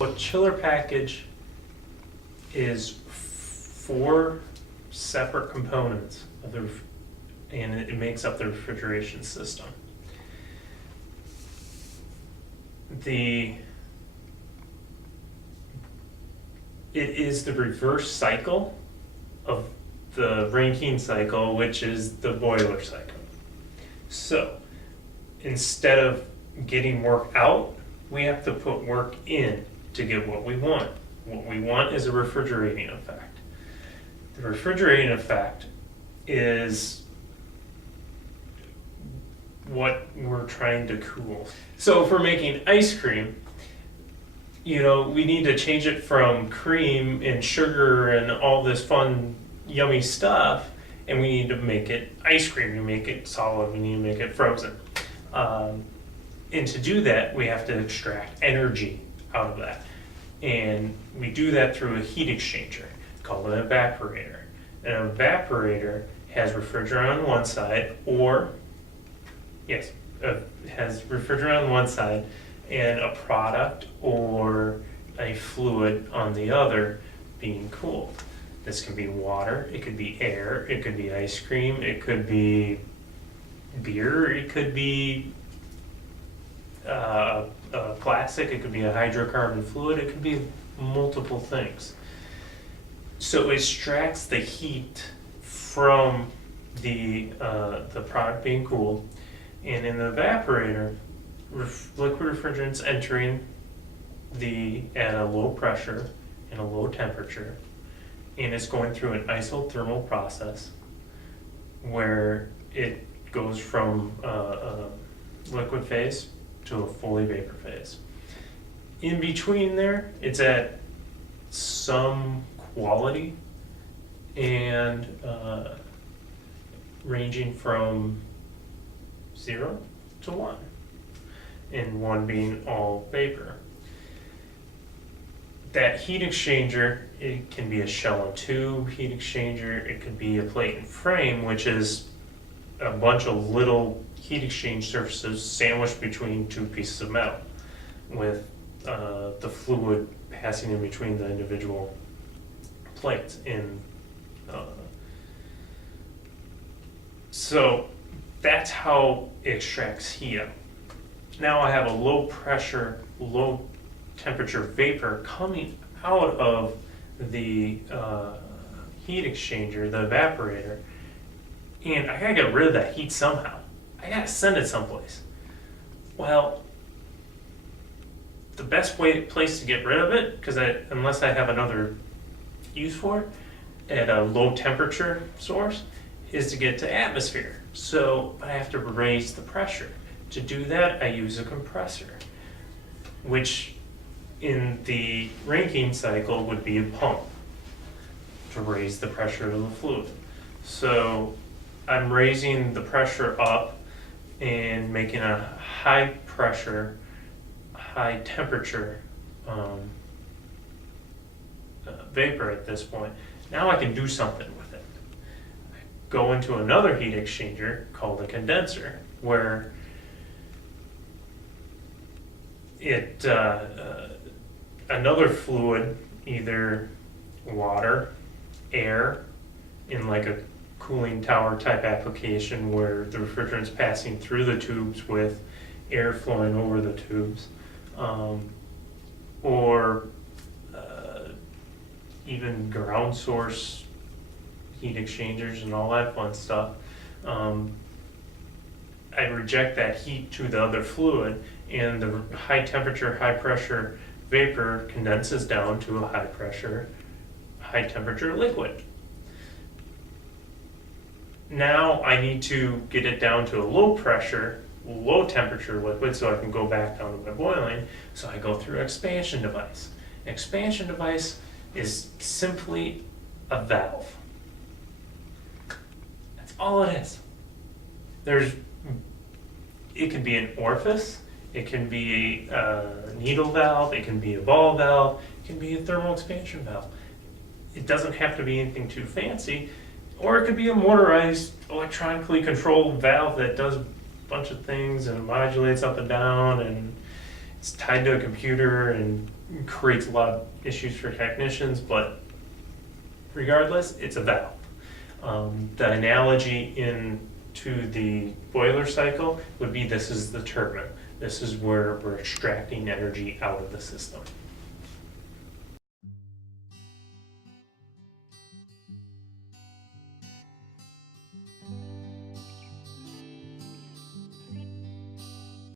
A chiller package is 4 separate components of and it makes up the refrigeration system. It is the reverse cycle of the Rankine cycle, which is the boiler cycle. So instead of getting work out, we have to put work in to get what we want. What we want is a refrigerating effect. The refrigerating effect is what we're trying to cool. So if we're making ice cream, we need to change it from cream and sugar and all this fun, yummy stuff, and we need to make it ice cream. We make it solid, we need to make it frozen. And to do that, we have to extract energy out of that. And we do that through a heat exchanger called an evaporator. An evaporator has refrigerant on one side, has refrigerant on one side and a product or a fluid on the other being cooled. This can be water, it could be air, it could be ice cream, it could be beer, it could be plastic, it could be a hydrocarbon fluid, it could be multiple things. So it extracts the heat from the product being cooled, and in the evaporator, liquid refrigerant's entering at a low pressure and a low temperature, and it's going through an isothermal process where it goes from a liquid phase to a fully vapor phase. In between there, it's at some quality and ranging from 0 to 1, and 1 being all vapor. That heat exchanger, it can be a shell and tube heat exchanger, it could be a plate and frame, which is a bunch of little heat exchange surfaces sandwiched between 2 pieces of metal with the fluid passing in between the individual plates. So that's how it extracts heat out. Now I have a low pressure, low temperature vapor coming out of the heat exchanger, the evaporator, and I gotta get rid of that heat somehow. I gotta send it someplace. Well, the best place to get rid of it, because unless I have another use for it at a low temperature source, is to get to atmosphere. So I have to raise the pressure. To do that, I use a compressor, which in the Rankine cycle would be a pump to raise the pressure of the fluid. So I'm raising the pressure up and making a high pressure, high temperature vapor at this point. Now I can do something with it. I go into another heat exchanger called a condenser, where another fluid, either water, air, in like a cooling tower type application where the refrigerant's passing through the tubes with air flowing over the tubes, or even ground source heat exchangers and all that fun stuff. I reject that heat to the other fluid, and the high temperature, high pressure vapor condenses down to a high pressure, high temperature liquid. Now I need to get it down to a low pressure, low temperature liquid so I can go back down to my boiling. So I go through an expansion device. An expansion device is simply a valve. That's all it is. It can be an orifice, it can be a needle valve, it can be a ball valve, it can be a thermal expansion valve. It doesn't have to be anything too fancy, or it could be a motorized, electronically controlled valve that does a bunch of things and modulates up and down, and it's tied to a computer and creates a lot of issues for technicians, but regardless, it's a valve. The analogy into the boiler cycle would be this is the turbine. This is where we're extracting energy out of the system.